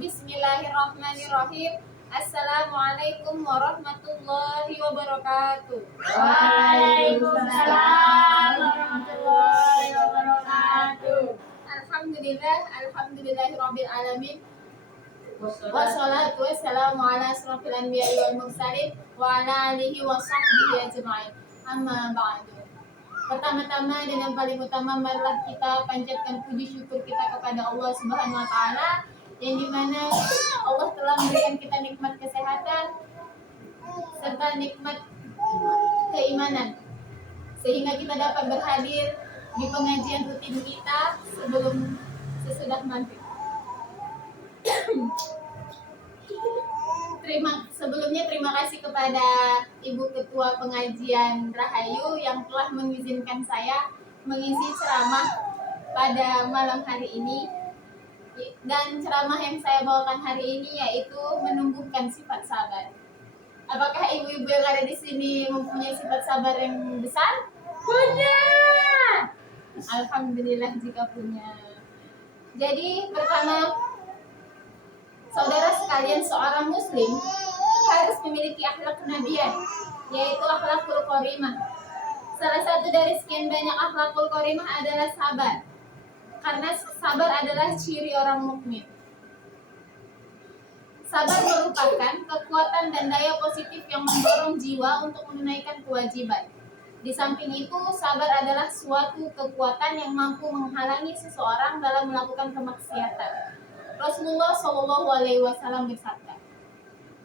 Bismillahirrahmanirrahim. Assalamualaikum warahmatullahi wabarakatuh. Waalaikumsalam warahmatullahi wabarakatuh. Alhamdulillahirabbil alamin. Wassalatu wassalamu ala asrofil anbiya'i wal mursalin wa ala alihi wa sahbihi ajma'in. Amma ba'du. Pertama-tama dan yang paling utama, marilah kita panjatkan puji syukur kita kepada Allah Subhanahu wa taala, yang dimana Allah telah memberikan kita nikmat kesehatan serta nikmat keimanan, sehingga kita dapat berhadir di pengajian rutin kita sesudah maghrib. Sebelumnya terima kasih kepada Ibu Ketua Pengajian Rahayu yang telah mengizinkan saya mengisi ceramah pada malam hari ini. Dan ceramah yang saya bawakan hari ini yaitu menumbuhkan sifat sabar. Apakah ibu-ibu yang ada di sini mempunyai sifat sabar yang besar? Punya. Alhamdulillah jika punya. Jadi pertama, saudara sekalian, seorang muslim harus memiliki akhlak kenabian, yaitu akhlakul karimah. Salah satu dari sekian banyak akhlakul karimah adalah sabar. Karena sabar adalah ciri orang mukmin. Sabar merupakan kekuatan dan daya positif yang mendorong jiwa untuk menunaikan kewajiban. Di samping itu, sabar adalah suatu kekuatan yang mampu menghalangi seseorang dalam melakukan kemaksiatan. Rasulullah SAW bersabda,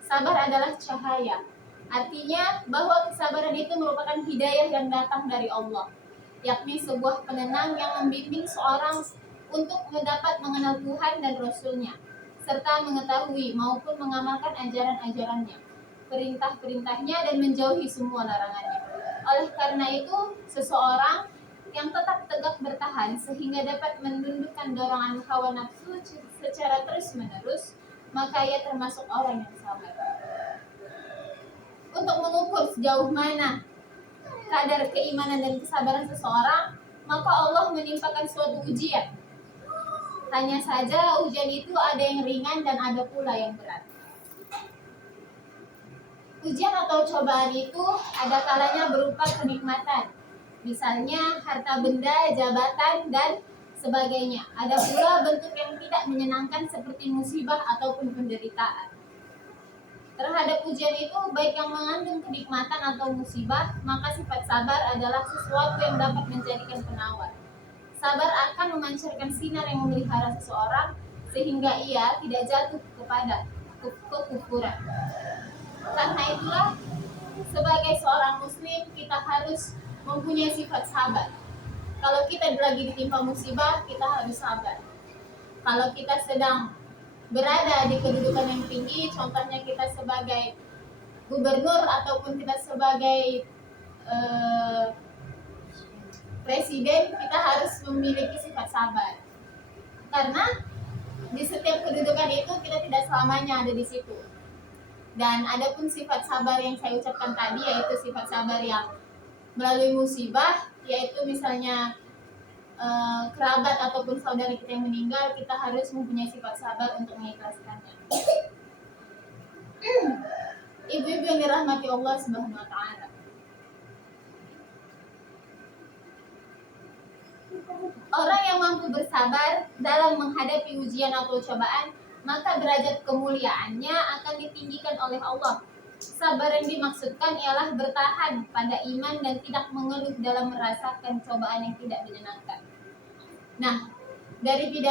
sabar adalah cahaya. Artinya bahwa kesabaran itu merupakan hidayah yang datang dari Allah, yakni sebuah penenang yang membimbing seorang untuk mendapat mengenal Tuhan dan Rasul-Nya, serta mengetahui maupun mengamalkan ajaran-ajarannya, perintah-perintahnya, dan menjauhi semua larangannya. Oleh karena itu, seseorang yang tetap tegak bertahan sehingga dapat menundukkan dorongan hawa nafsu secara terus-menerus, maka ia termasuk orang yang sabar. Untuk mengukur sejauh mana kadar keimanan dan kesabaran seseorang, maka Allah menimpakan suatu ujian. Hanya saja ujian itu ada yang ringan dan ada pula yang berat. Ujian atau cobaan itu ada kalanya berupa kenikmatan, misalnya harta benda, jabatan, dan sebagainya. Ada pula bentuk yang tidak menyenangkan seperti musibah ataupun penderitaan. Terhadap ujian itu, baik yang mengandung kenikmatan atau musibah, maka sifat sabar adalah sesuatu yang dapat menjadikan penawar. Sabar akan memancarkan sinar yang memelihara seseorang sehingga ia tidak jatuh kepada kekufuran. Karena itulah, sebagai seorang muslim, kita harus mempunyai sifat sabar. Kalau kita lagi ditimpa musibah, kita harus sabar. Kalau kita sedang berada di kedudukan yang tinggi, contohnya kita sebagai gubernur ataupun kita sebagai presiden, kita harus memiliki sifat sabar. Karena di setiap kedudukan itu kita tidak selamanya ada di situ. Dan adapun sifat sabar yang saya ucapkan tadi, yaitu sifat sabar yang melalui musibah, yaitu misalnya kerabat ataupun saudara kita yang meninggal, kita harus mempunyai sifat sabar untuk mengikhlaskannya. Ibu-ibu yang dirahmati Allah Subhanahu wa taala, orang yang mampu bersabar dalam menghadapi ujian atau cobaan, maka derajat kemuliaannya akan ditinggikan oleh Allah. Sabar yang dimaksudkan ialah bertahan pada iman dan tidak mengeluh dalam merasakan cobaan yang tidak menyenangkan. Nah, dari